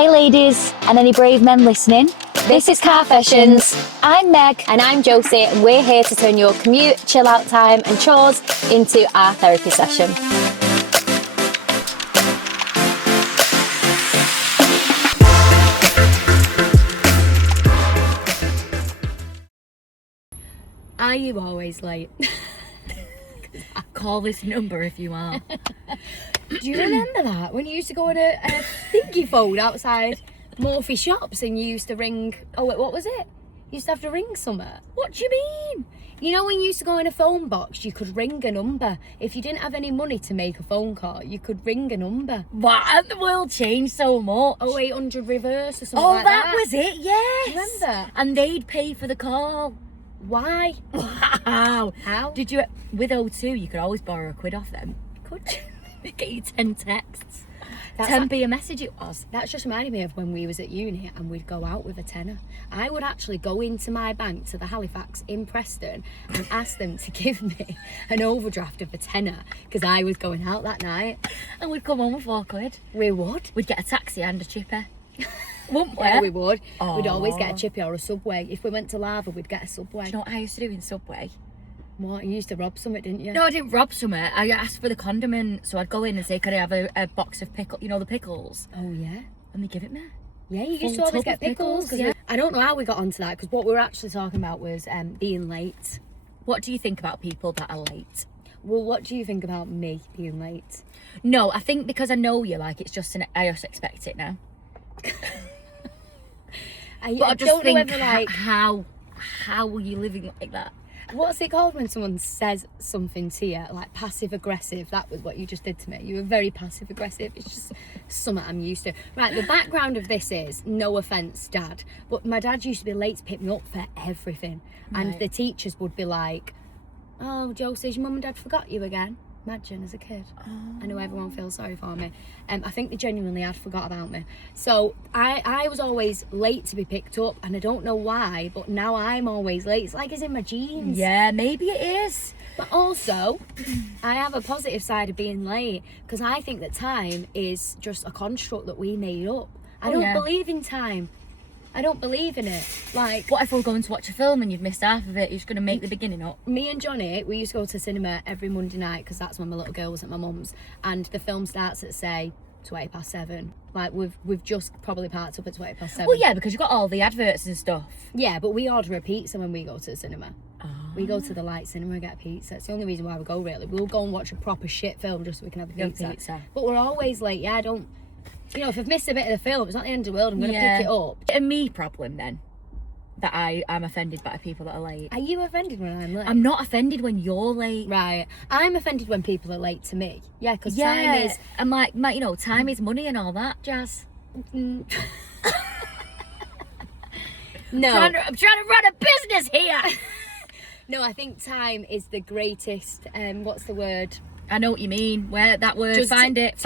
Hey ladies, and any brave men listening. This is Car Fashions. I'm Meg. And I'm Josie, and we're here to turn your commute, chill out time and chores into our therapy session. Are you always late? Call this number if you are. Do you remember that? When you used to go on a thingy phone outside Morphy shops and you used to ring... Oh, wait, what was it? You used to have to ring something. What do you mean? You know when you used to go in a phone box, you could ring a number. If you didn't have any money to make a phone call, you could ring a number. What? The world changed so much. 0800 reverse or something like that. Oh, that was it, yes. Do you remember? And they'd pay for the call. Why? Wow. How? Did you... With O2, you could always borrow £1 off them. Could you? They get you 10 texts. That's 10p a message it was. That's just reminded me of when we was at uni and we'd go out with a tenner. I would actually go into my bank to the Halifax in Preston and ask them to give me an overdraft of a tenner because I was going out that night. And we'd come home with £4. We would. We'd get a taxi and a chippy. Wouldn't we? Yeah, we would. Oh. We'd always get a chippy or a Subway. If we went to Lava, we'd get a Subway. Do you know what I used to do in Subway? What? You used to rob something, didn't you? No, I didn't rob something. I asked for the condiment, so I'd go in and say, could I have a box of pickle? You know, the pickles? Oh, yeah. And they give it me. Yeah, you used to Full always tub get of pickles. yeah. I don't know how we got onto that because what we were actually talking about was being late. What do you think about people that are late? Well, what do you think about me being late? No, I think because I know you, like, it's just I just expect it now. I But I just don't know think, whether, like... how are you living like that? What's it called when someone says something to you, like passive aggressive? That was what you just did to me. You were very passive aggressive. It's just something I'm used to. Right, the background of this is, no offence, Dad, but my dad used to be late to pick me up for everything. Right. And the teachers would be like, oh, Josie, your mum and dad forgot you again? Imagine, as a kid. Oh. I know everyone feels sorry for me. I think they genuinely had forgot about me. So I was always late to be picked up, and I don't know why, but now I'm always late. It's like it's in my genes. Yeah, maybe it is. But also, I have a positive side of being late, because I think that time is just a construct that we made up. I don't believe in time. I don't believe in it. Like, What if we're going to watch a film and you've missed half of it? You're just going to make the beginning up? me and Johnny, we used to go to cinema every Monday night because that's when my little girl was at my mum's, and the film starts at, say, 7:20. Like, we've just probably parked up at 7:20. Well, yeah, because you've got all the adverts and stuff. Yeah, but we order a pizza when we go to the cinema. Oh. We go to the light cinema and get a pizza. It's the only reason why we go, really. We'll go and watch a proper shit film just so we can have a pizza. But we're always late. Yeah, I don't... You know, if I've missed a bit of the film, it's not the end of the world. I'm going to pick it up. A me problem, then, that I'm offended by people that are late. Are you offended when I'm late? I'm not offended when you're late. Right. I'm offended when people are late to me. Yeah, because time is... I'm like, you know, time is money and all that jazz. No. I'm trying to run a business here. No, I think time is the greatest... what's the word? I know what you mean. Where that word? Just find it.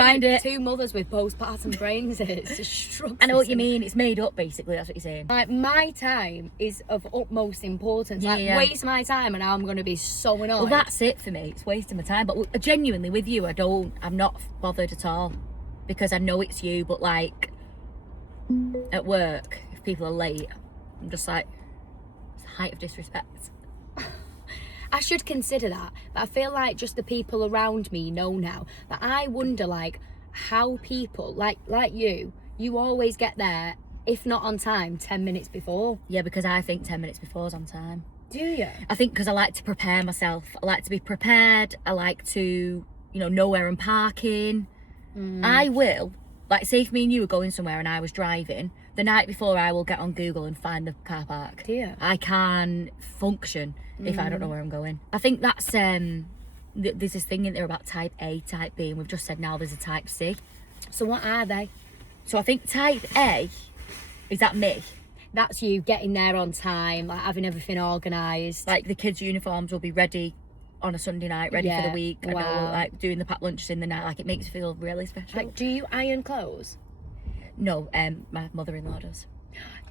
Two mothers with postpartum brains. It's a struggle. I know what you mean. It's made up, basically. That's what you're saying. Like, my time is of utmost importance. Yeah. Waste my time and I'm going to be so annoyed. Well, that's it for me. It's wasting my time. But genuinely, with you, I'm not bothered at all because I know it's you. But like at work, if people are late, I'm just like, it's the height of disrespect. I should consider that, but I feel like just the people around me know now. But I wonder, like, how people like you always get there, if not on time, 10 minutes before. Yeah, because I think 10 minutes before is on time. Do you? I think because I like to prepare myself. I like to be prepared. I like to, know where I'm parking. I will, like, say if me and you were going somewhere and I was driving, the night before I will get on Google and find the car park. Do you? I can function if I don't know where I'm going. I think that's, there's this thing in there about type A, type B, and we've just said now there's a type C. So what are they? So I think type A, is that me? That's you getting there on time, like having everything organised. Like the kids' uniforms will be ready on a Sunday night, ready for the week. Wow. I know, like doing the packed lunches in the night, like it makes me feel really special. Like, do you iron clothes? No, my mother-in-law does.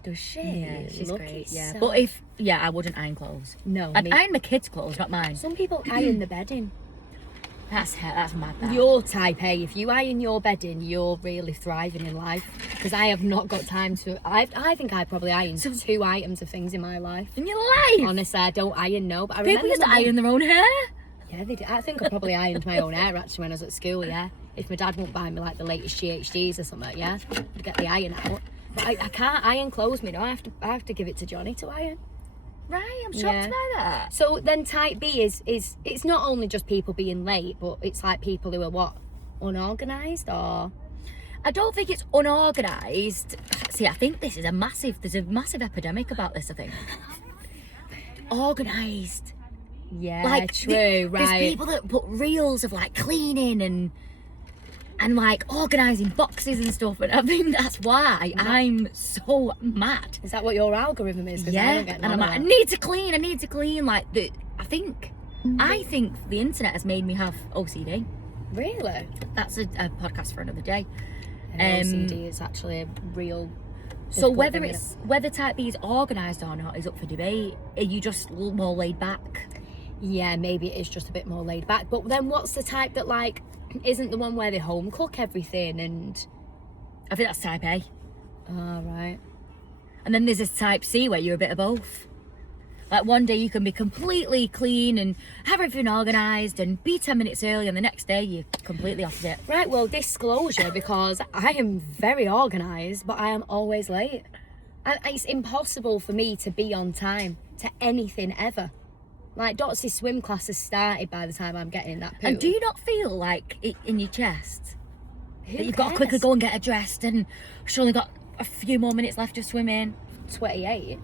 Does she? Yeah, she's Lucky great. Yeah, self. but I wouldn't iron clothes. No, I'd iron my kids' clothes, not mine. Some people iron the bedding. That's mad. That. You're type A. If you iron your bedding, you're really thriving in life. Because I have not got time to. I think I probably iron 2 items of things in my life. In your life? Honestly, I don't iron, no. But I People remember used to iron their own hair. Yeah, they did. I think I probably ironed my own hair actually when I was at school, yeah. If my dad won't buy me like the latest GHDs or something, yeah, I'd get the iron out. But I can't iron clothes, me, no. I have to give it to Johnny to iron. Right, I'm shocked by that. So then type B is it's not only just people being late, but it's like people who are what? Unorganised or? I don't think it's unorganised. See, I think there's a massive epidemic about this, I think. Organised. Yeah, Like, true, right. There's people that put reels of like cleaning and like organising boxes and stuff, and I think that's why I'm so mad. Is that what your algorithm is? 'Cause I Yeah, don't get and none I'm of like, that. I need to clean. Like, I think the internet has made me have OCD. Really? That's a podcast for another day. OCD is actually a real. So difficult whether thing, whether type B is organised or not is up for debate. Are you just a little more laid back? Yeah, maybe it is just a bit more laid back. But then what's the type that like isn't the one where they home cook everything and? I think that's type A. Oh, right. And then there's this type C where you're a bit of both. Like one day you can be completely clean and have everything organised and be 10 minutes early, and the next day you're completely opposite. Right, well, disclosure, because I am very organised, but I am always late. It's impossible for me to be on time to anything ever. Like, Dotsy's swim class has started by the time I'm getting in that pool. And do you not feel like it in your chest that you've got to cares? quickly go and get dressed and she's only got a few more minutes left of swimming? 28.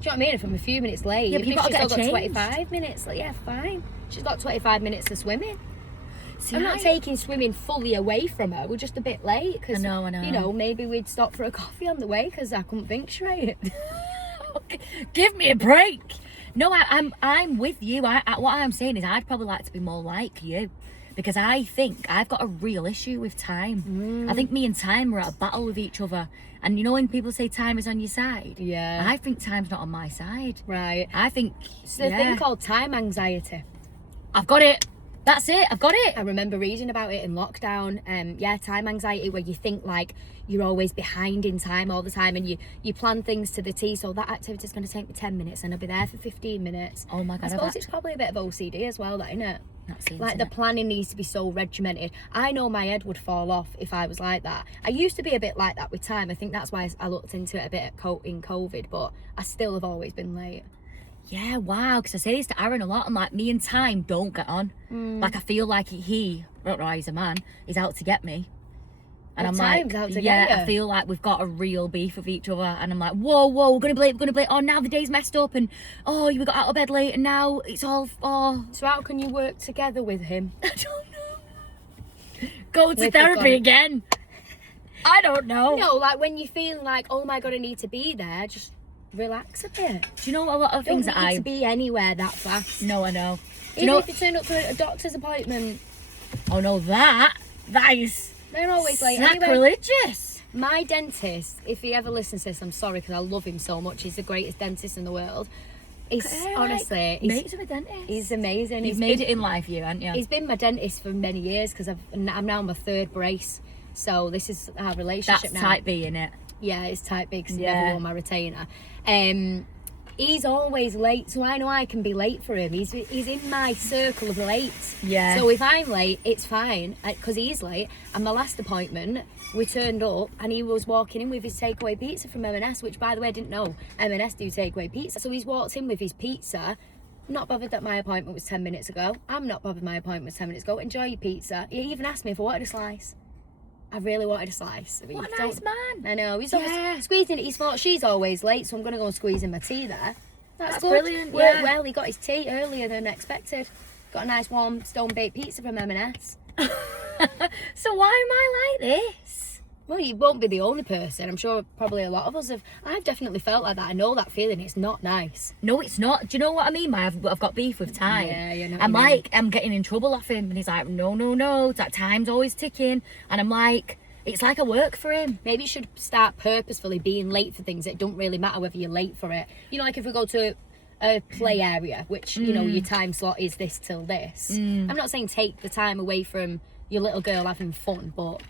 Do you know what I mean? If I'm a few minutes late, Yeah, but even you've if got to she's get still got changed. 25 minutes, like, yeah, fine. She's got 25 minutes to swimming. See, I'm not taking swimming fully away from her. We're just a bit late because, I know. you know, maybe we'd stop for a coffee on the way because I couldn't think straight. Okay, give me a break. No, I'm with you. What I'm saying is I'd probably like to be more like you, because I think I've got a real issue with time. I think me and time are at a battle with each other. And you know when people say time is on your side? Yeah. I think time's not on my side. Right. I think It's a thing called time anxiety. I've got it. That's it. I've got it. I remember reading about it in lockdown. Yeah, time anxiety, where you think like you're always behind in time all the time, and you plan things to the T. So that activity is going to take me 10 minutes, and I'll be there for 15 minutes. Oh my God, I suppose it's probably a bit of OCD as well, that, isn't it? Like the planning needs to be so regimented. I know my head would fall off if I was like that. I used to be a bit like that with time. I think that's why I looked into it a bit in COVID, but I still have always been late. Yeah, wow, because I say this to Aaron a lot. I'm like, me and time don't get on. Like, I feel like I don't know why he's a man, he's out to get me. And Well, I'm time's like, out to yeah, get you. I feel like we've got a real beef with each other. And I'm like, whoa, we're going to be late. Oh, now the day's messed up. And, oh, you got out of bed late. And now it's all, oh. So how can you work together with him? I don't know. Go to With the therapy God. again. I don't know. No, like when you feel like, oh my God, I need to be there, just relax a bit. Do you know a lot of Don't things need that I... to be anywhere that fast. No, I know. Do you Even know... if you turn up to a doctor's appointment, Oh, no, that is... they're always late anyway. sacrilegious. My dentist, if he ever listens to this, I'm sorry because I love him so much. He's the greatest dentist in the world. He's honestly, mates with a dentist. he's amazing. You've made it in life, you, haven't you? He's been my dentist for many years because I'm now on my 3rd brace. So this is our relationship That's now. type B, innit? Yeah, it's type B because I Yeah. never wore my retainer. He's always late, so I know I can be late for him. He's in my circle of late. Yeah. So if I'm late, it's fine because he's late. And my last appointment, we turned up and he was walking in with his takeaway pizza from M&S, which by the way I didn't know M&S do takeaway pizza. So he's walked in with his pizza. Not bothered that my appointment was 10 minutes ago. I'm not bothered my appointment was 10 minutes ago. Enjoy your pizza. He even asked me if I wanted a slice. I really wanted a slice. I mean, What a nice man. I know. He's Yeah. always squeezing it. He thought she's always late, so I'm going to go and squeeze in my tea there. That's good. brilliant, Worked yeah. well. He got his tea earlier than expected. Got a nice warm stone-baked pizza from M&S. So why am I like this? Well, you won't be the only person. I'm sure probably a lot of us have. I've definitely felt like that. I know that feeling. It's not nice. No, it's not. Do you know what I mean by I've got beef with time? Yeah, you know what I'm you mean. like, I'm getting in trouble off him. And he's like, no. That time's always ticking. And I'm like, it's like I work for him. Maybe you should start purposefully being late for things. It don't really matter whether you're late for it. You know, like if we go to a play area, which, you know, your time slot is this till this. I'm not saying take the time away from your little girl having fun, but,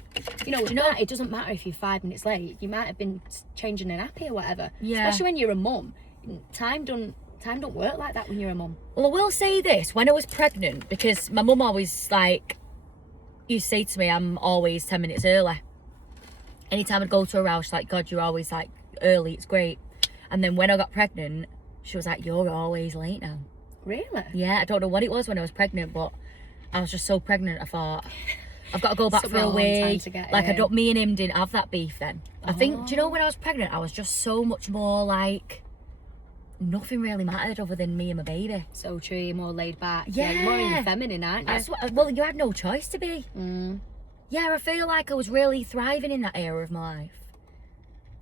you know, it doesn't matter if you're 5 minutes late. You might have been changing a nappy or whatever. Yeah. Especially when you're a mum. Time don't work like that when you're a mum. Well, I will say this, when I was pregnant, because my mum always, like, used to say to me, I'm always 10 minutes early. Anytime I'd go to a row, she's like, God, you're always, like, early, it's great. And then when I got pregnant, she was like, you're always late now. Really? Yeah, I don't know what it was when I was pregnant, but I was just so pregnant, I thought, I've got to go back for a week. Like, me and him didn't have that beef then. I think, do you know, when I was pregnant, I was just so much more, like, nothing really mattered other than me and my baby. So true, you're more laid back. Yeah. You're more in the feminine, aren't you? Well, you had no choice to be. Yeah, I feel like I was really thriving in that era of my life.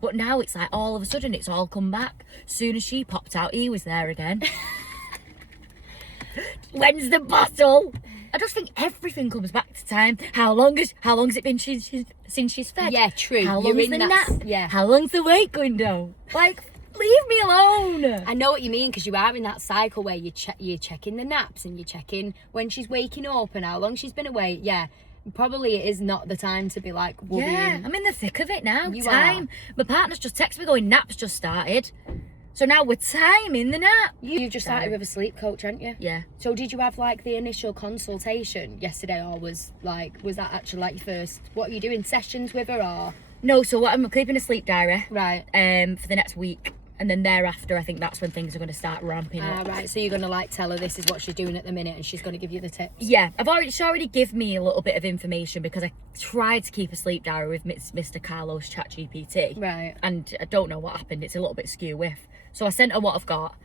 But now it's like all of a sudden it's all come back. Soon as she popped out, he was there again. When's the bottle? I just think everything comes back to time. How long has it been since she's fed? Yeah, true. How long's the nap? Yeah. How long's the weight going down? Like, leave me alone. I know what you mean, because you are in that cycle where you're checking the naps and you're checking when she's waking up and how long she's been awake. Yeah, probably it is not the time to be like worrying. Yeah, I'm in the thick of it now. You Time. are. My partner's just texted me going, nap's just started. So now we're timing the nap. You've just started with a sleep coach, haven't you? Yeah. So did you have like the initial consultation yesterday, or was that actually like your first? What are you doing? Sessions with her or? No, so I'm keeping a sleep diary. Right. For the next week. And then thereafter, I think that's when things are going to start ramping up. Right, so you're going to like tell her this is what she's doing at the minute and she's going to give you the tips? Yeah, she already give me a little bit of information because I tried to keep a sleep diary with Mr. Carlos ChatGPT. Right. And I don't know what happened. It's a little bit skew with. So I sent her what I've got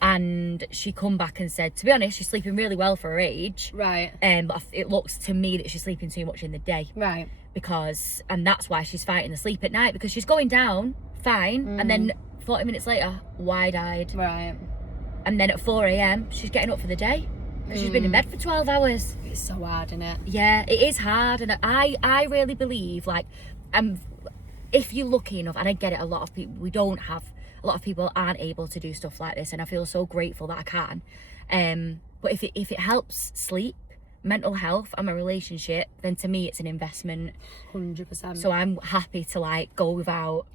and she come back and said, to be honest, she's sleeping really well for her age. Right. But it looks to me that she's sleeping too much in the day. Right. And that's why she's fighting the sleep at night, because she's going down fine and then 40 minutes later, wide-eyed. Right. And then at 4 a.m, she's getting up for the day because she's been in bed for 12 hours. It's so hard, isn't it? Yeah, it is hard. And I really believe, like, if you're lucky enough, and I get it, a lot of people aren't able to do stuff like this, and I feel so grateful that I can. But if it helps sleep, mental health and my relationship, then to me it's an investment. 100%. So I'm happy to like go without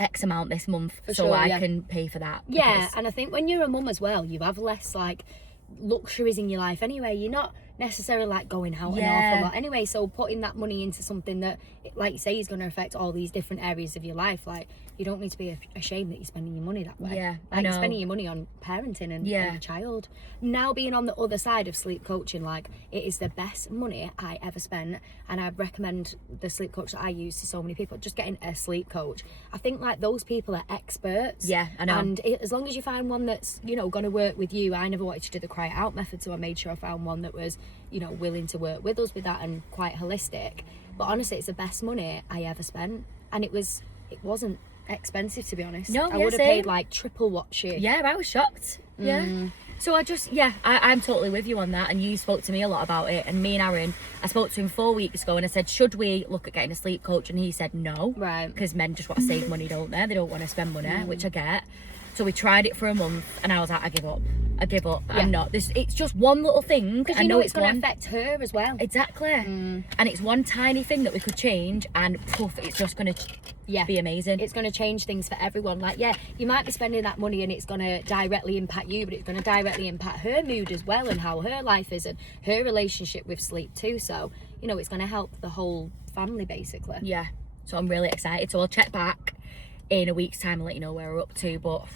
X amount this month I can pay for that. Yeah, and I think when you're a mum as well, you have less like luxuries in your life anyway. You're not necessarily like going out an awful lot anyway, so putting that money into something that, like you say, is going to affect all these different areas of your life, like you don't need to be ashamed that you're spending your money that way. Yeah, like I know. you're spending your money on parenting and a child. Now being on the other side of sleep coaching, like it is the best money I ever spent, and I recommend the sleep coach that I use to so many people. Just getting a sleep coach, I think like those people are experts. Yeah, I know. And as long as you find one that's, you know, going to work with you. I never wanted to do the cry out method, so I made sure I found one that was, you know, willing to work with us with that and quite holistic. But honestly, it's the best money I ever spent, and it wasn't expensive, to be honest. No, I would have paid like triple what she. Yeah, I was shocked. Yeah. So I'm totally with you on that, and you spoke to me a lot about it, and me and Aaron, I spoke to him 4 weeks ago and I said, should we look at getting a sleep coach? And he said no. Right. Because men just want to save money, don't they? They don't want to spend money, which I get. So we tried it for a month and I was like, I give up. Yeah. I'm not. It's just one little thing. Because you know it's going to affect her as well. Exactly. And it's one tiny thing that we could change, and poof, it's just going to be amazing. It's going to change things for everyone. Like, you might be spending that money and it's going to directly impact you, but it's going to directly impact her mood as well, and how her life is and her relationship with sleep too. So, you know, it's going to help the whole family basically. Yeah. So I'm really excited. So I'll check back in a week's time and let you know where we're up to. But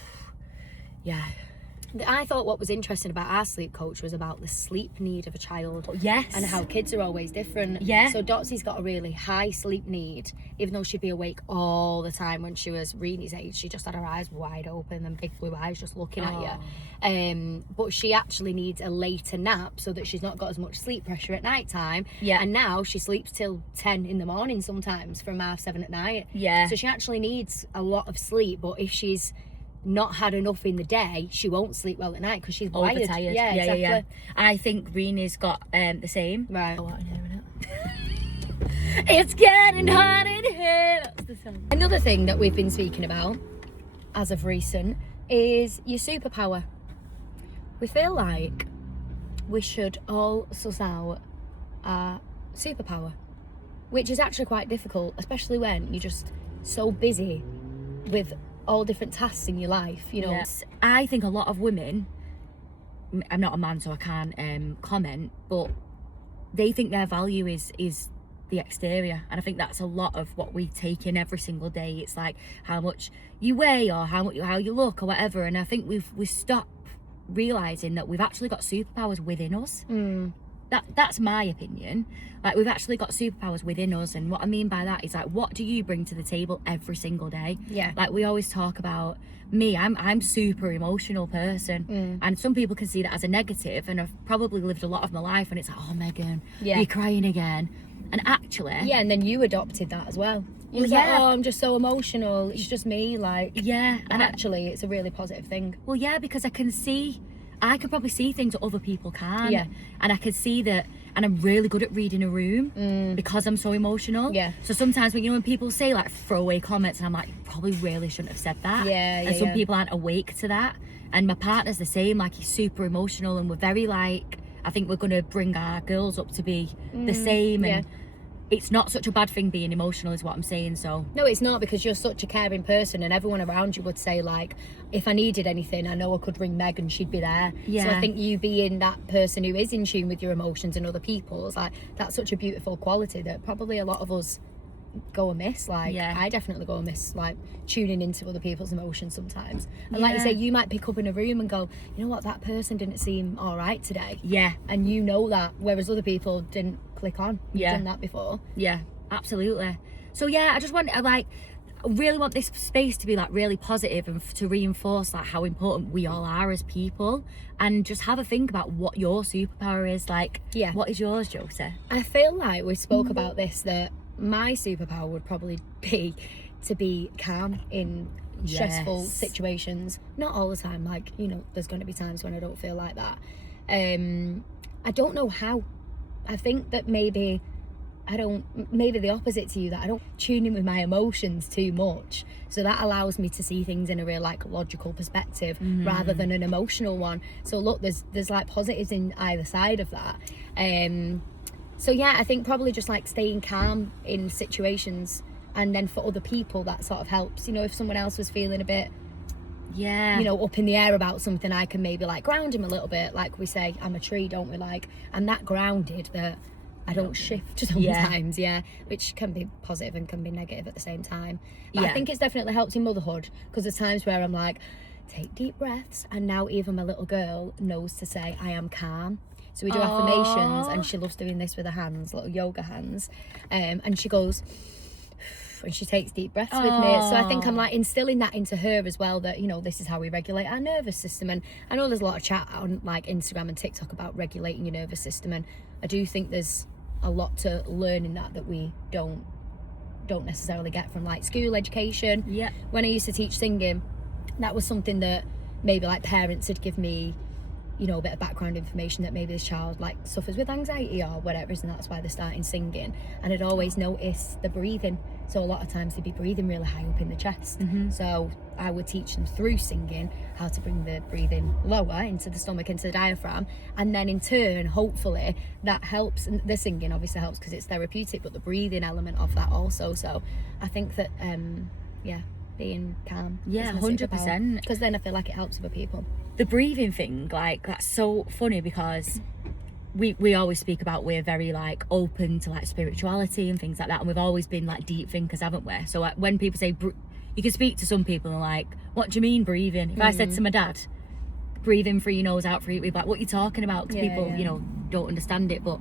yeah. I thought what was interesting about our sleep coach was about the sleep need of a child. Yes. And how kids are always different. Yeah. So Dotsy's got a really high sleep need, even though she'd be awake all the time when she was Reenie's age. She just had her eyes wide open and big blue eyes just looking at you. But she actually needs a later nap so that she's not got as much sleep pressure at night time. Yeah. And now she sleeps till 10 in the morning sometimes, from 7:30 at night. Yeah. So she actually needs a lot of sleep, but if she's not had enough in the day, she won't sleep well at night because she's wired. Overtired. Yeah, exactly. And I think Reenie's got the same. Right. Oh, it's getting hot in here. That's the song. Another thing that we've been speaking about as of recent is your superpower. We feel like we should all suss out our superpower, which is actually quite difficult, especially when you're just so busy with all different tasks in your life, you know. Yes. I think a lot of women, I'm not a man so I can't comment, but they think their value is the exterior, and I think that's a lot of what we take in every single day. It's like how much you weigh or how you look or whatever, and I think we stop realizing that we've actually got superpowers within us. That's my opinion. Like, we've actually got superpowers within us, and what I mean by that is, like, what do you bring to the table every single day? Yeah. Like, we always talk about me. I'm super emotional person, and some people can see that as a negative, and I've probably lived a lot of my life and it's like, oh Megan, you're crying again. And actually, and then you adopted that as well. You was like, oh, I'm just so emotional, it's just me, like. And actually it's a really positive thing. Well, yeah, because I can probably see things that other people can't. And I can see that, and I'm really good at reading a room because I'm so emotional. So sometimes when people say like throwaway comments, and I'm like, you probably really shouldn't have said that. And some people aren't awake to that. And my partner's the same, like, he's super emotional, and we're very like, I think we're gonna bring our girls up to be the same. And it's not such a bad thing being emotional, is what I'm saying. So no, it's not, because you're such a caring person, and everyone around you would say, like, if I needed anything, I know I could ring Meg and she'd be there. So I think you being that person who is in tune with your emotions and other people's, like, that's such a beautiful quality that probably a lot of us go amiss. Like, I definitely go amiss, like, tuning into other people's emotions sometimes. And like you say, you might pick up in a room and go, you know what, that person didn't seem all right today. And you know that, whereas other people didn't click on. You've done that before. Absolutely. So I just want, I really want this space to be like really positive, and to reinforce like how important we all are as people, and just have a think about what your superpower is. Like, what is yours, Josie? I feel like we spoke about this, that my superpower would probably be to be calm in stressful situations. Not all the time, like, you know, there's going to be times when I don't feel like that. I don't know how. I think that maybe the opposite to you, that I don't tune in with my emotions too much, so that allows me to see things in a real, like, logical perspective rather than an emotional one. So look, there's like positives in either side of that. So I think probably just like staying calm in situations, and then for other people that sort of helps. You know, if someone else was feeling a bit you know, up in the air about something, I can maybe like ground him a little bit. Like we say, I'm a tree, don't we? Like, I'm that grounded that I don't shift sometimes, which can be positive and can be negative at the same time. But I think it's definitely helped in motherhood, because there's times where I'm like, take deep breaths, and now even my little girl knows to say, I am calm. So we do affirmations, and she loves doing this with her hands, little yoga hands, and she goes, and she takes deep breaths with me. So I think I'm like instilling that into her as well, that, you know, this is how we regulate our nervous system. And I know there's a lot of chat on like Instagram and TikTok about regulating your nervous system, and I do think there's a lot to learn in that we don't necessarily get from like school education. When I used to teach singing, that was something that maybe like parents would give me, you know, a bit of background information, that maybe this child like suffers with anxiety or whatever, and that's why they're starting singing. And I'd always notice the breathing. So a lot of times they'd be breathing really high up in the chest. So I would teach them through singing how to bring the breathing lower into the stomach, into the diaphragm, and then in turn, hopefully, that helps. And the singing obviously helps because it's therapeutic, but the breathing element of that also. So I think that being calm, 100%, because then I feel like it helps other people. The breathing thing, like, that's so funny, because we always speak about, we're very like open to like spirituality and things like that, and we've always been like deep thinkers, haven't we? So like, when people say you can speak to some people and like, what do you mean breathing? If I said to my dad, breathe in through your nose, out through your, he'd be like, what are you talking about? Because people you know, don't understand it. But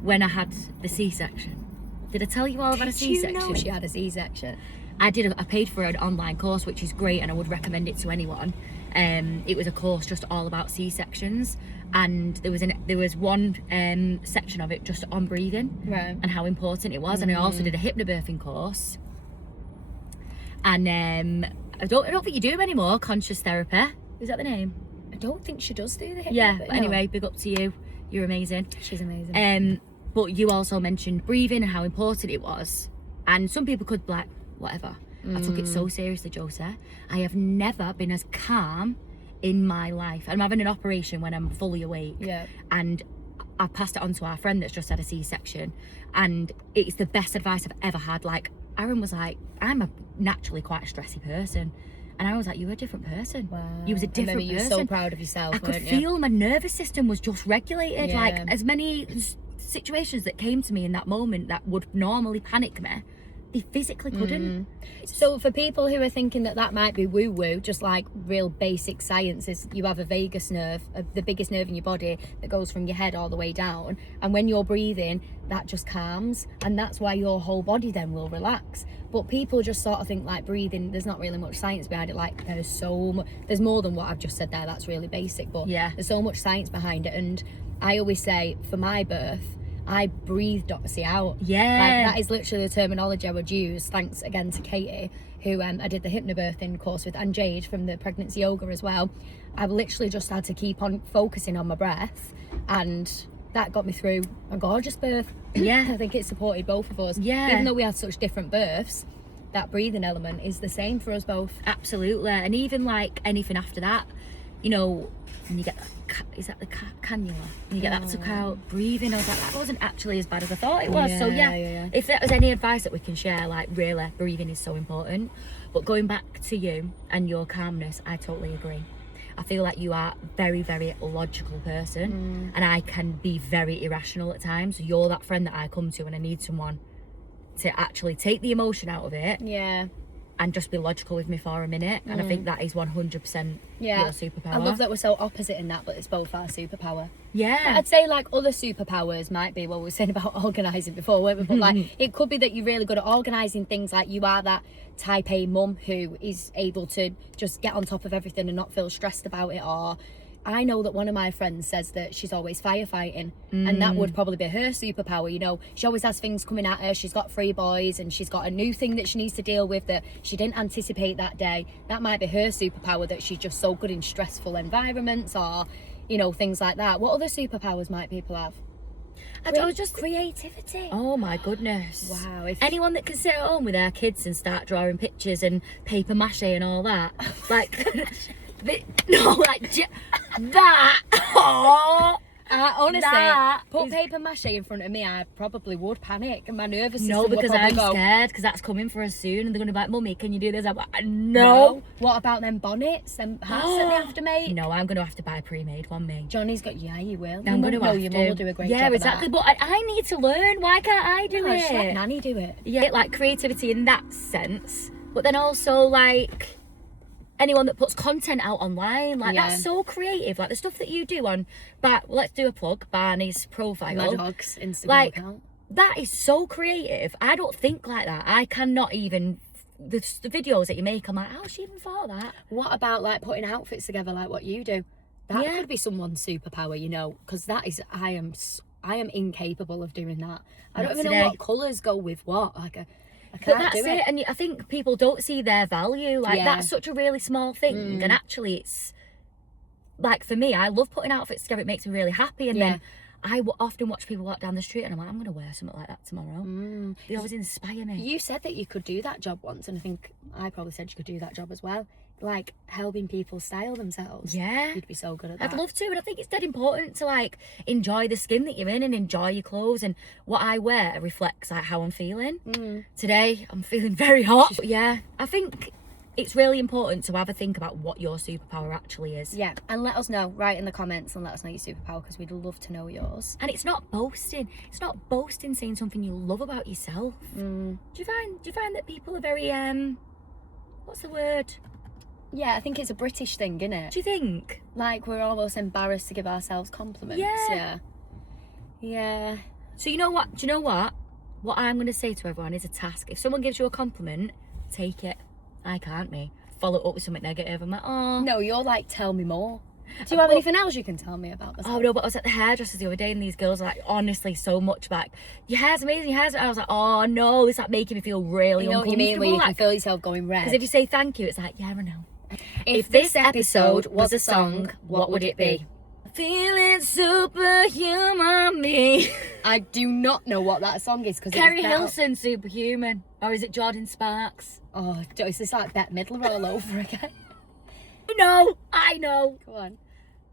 when I had the C-section, did I tell you all about a C-section? You know she had a C-section? I paid for an online course, which is great, and I would recommend it to anyone. It was a course just all about C-sections, and there was one section of it just on breathing, and how important it was. And I also did a hypnobirthing course, and I don't think you do them anymore. Conscious therapy, is that the name? I don't think she does do the hypnobirthing. Yeah, but anyway, big up to you. You're amazing. She's amazing. But you also mentioned breathing and how important it was, and some people could be like, whatever. I took it so seriously, Josie. I have never been as calm in my life. I'm having an operation when I'm fully awake. Yeah. And I passed it on to our friend that's just had a C-section. And it's the best advice I've ever had. Like, Aaron was like, I'm naturally quite a stressy person. And I was like, you were a different person. Wow. You was a different you were person. so proud of yourself, I could weren't you? feel my nervous system was just regulated. Yeah. Like, as many situations that came to me in that moment that would normally panic me, they physically couldn't. So for people who are thinking that might be woo-woo, just like real basic science, is you have a vagus nerve, the biggest nerve in your body that goes from your head all the way down, and when you're breathing, that just calms, and that's why your whole body then will relax. But people just sort of think like breathing, there's not really much science behind it. Like there's more than what I've just said there. That's really basic, but Yeah. there's so much science behind it. And I always say, for my birth, I breathed Odyssey out. Yeah. Like, that is literally the terminology I would use. Thanks again to Katie, who I did the hypnobirthing course with, and Jade from the pregnancy yoga as well. I've literally just had to keep on focusing on my breath, and that got me through a gorgeous birth. Yeah. I think it supported both of us. Yeah. Even though we had such different births, that breathing element is the same for us both. Absolutely. And even like anything after that, you know, when you get that, is that the cannula? When you get that took out, breathing, I was like, that wasn't actually as bad as I thought it was. So yeah, if that was any advice that we can share, like really, breathing is so important. But going back to you and your calmness, I totally agree. I feel like you are a very, very logical person, and I can be very irrational at times. You're that friend that I come to when I need someone to actually take the emotion out of it. Yeah. And just be logical with me for a minute. And I think that is 100% your superpower. I love that we're so opposite in that, but it's both our superpower. Yeah. I'd say like other superpowers might be what we were saying about organising before, weren't we? But like it could be that you're really good at organising things, like you are that type A mum who is able to just get on top of everything and not feel stressed about it. Or I know that one of my friends says that she's always firefighting, and that would probably be her superpower. You know, she always has things coming at her. She's got 3 boys and she's got a new thing that she needs to deal with that she didn't anticipate that day. That might be her superpower, that she's just so good in stressful environments, or, you know, things like that. What other superpowers might people have? I was just creativity. Oh my goodness. Wow. Anyone that can sit at home with their kids and start drawing pictures and papier-mâché and all that. Like, that. Oh, Honestly, that put is- paper mache in front of me, I probably would panic, and my nervous system no, would because probably I'm go, scared, because that's coming for us soon, and they're going to be like, Mummy, can you do this? I'm like, no. What about them bonnets, them hats that they have to make? No, I'm going to have to buy a pre-made one, me. Johnny's got, yeah, you will. I'm going to have your to. mum will do a great job. Yeah, of exactly. that. But I need to learn. Why can't I do No, it? just let Nanny do it. Yeah, like creativity in that sense, but then also like anyone that puts content out online, like Yeah. that's so creative. Like the stuff that you do on, but let's do a plug, Barney's profile. My dog's Instagram like account. that is so creative. I don't think like that. I cannot even. The videos that you make, I'm like, how's she even thought of that? What about like putting outfits together like what you do? That Yeah. could be someone's superpower, you know, because that is, I am incapable of doing that. I don't Not even today. know what colours go with what. Like I But can't that's do it. And I think people don't see their value. Like Yeah. that's such a really small thing. And actually it's like, for me, I love putting outfits together. It makes me really happy. And Yeah. then I often watch people walk down the street and I'm like, I'm going to wear something like that tomorrow. They always inspire me. You said that you could do that job once, and I think I probably said you could do that job as well. Like helping people style themselves. Yeah. You'd be so good at that. I'd love to, and I think it's dead important to like enjoy the skin that you're in and enjoy your clothes, and what I wear reflects like how I'm feeling. Today I'm feeling very hot, but yeah, I think it's really important to have a think about what your superpower actually is. Yeah, and let us know. Write in the comments and let us know your superpower, because we'd love to know yours. And it's not boasting. It's not boasting saying something you love about yourself. Do you find that people are very what's the word? Yeah, I think it's a British thing, isn't it? Do you think? Like we're almost embarrassed to give ourselves compliments. Yeah. So you know what? Do you know what? What I'm going to say to everyone is a task. If someone gives you a compliment, take it. I can't, me. Follow it up with something negative. I'm like, oh. No, you're like, tell me more. Do you have anything else you can tell me about this? Oh no, but I was at the hairdressers the other day and these girls are like, honestly, so much back. Your hair's amazing, your hair's... I was like, oh no, this is like making me feel really You know what you uncomfortable. mean, where you can feel yourself going red? Because if you say thank you, it's like, yeah, I know. If this episode was a song, what would it be? Feeling superhuman me. I do not know what that song is because Kerry Hilson, Superhuman. Or is it Jordan Sparks? Oh, is this like Bette Midler all over again? I know. Go on.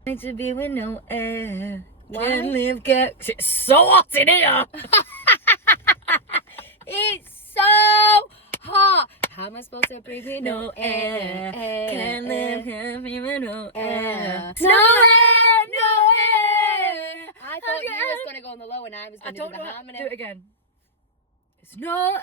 Need to be with no air. Why? Can't live, it's so hot in here. It's so hot. How am I supposed to breathe with no air? Can't live, can't be with no air. No air, no air. I thought Okay. you was going to go on the low and I was going to do the harmony. Do it again. It's not.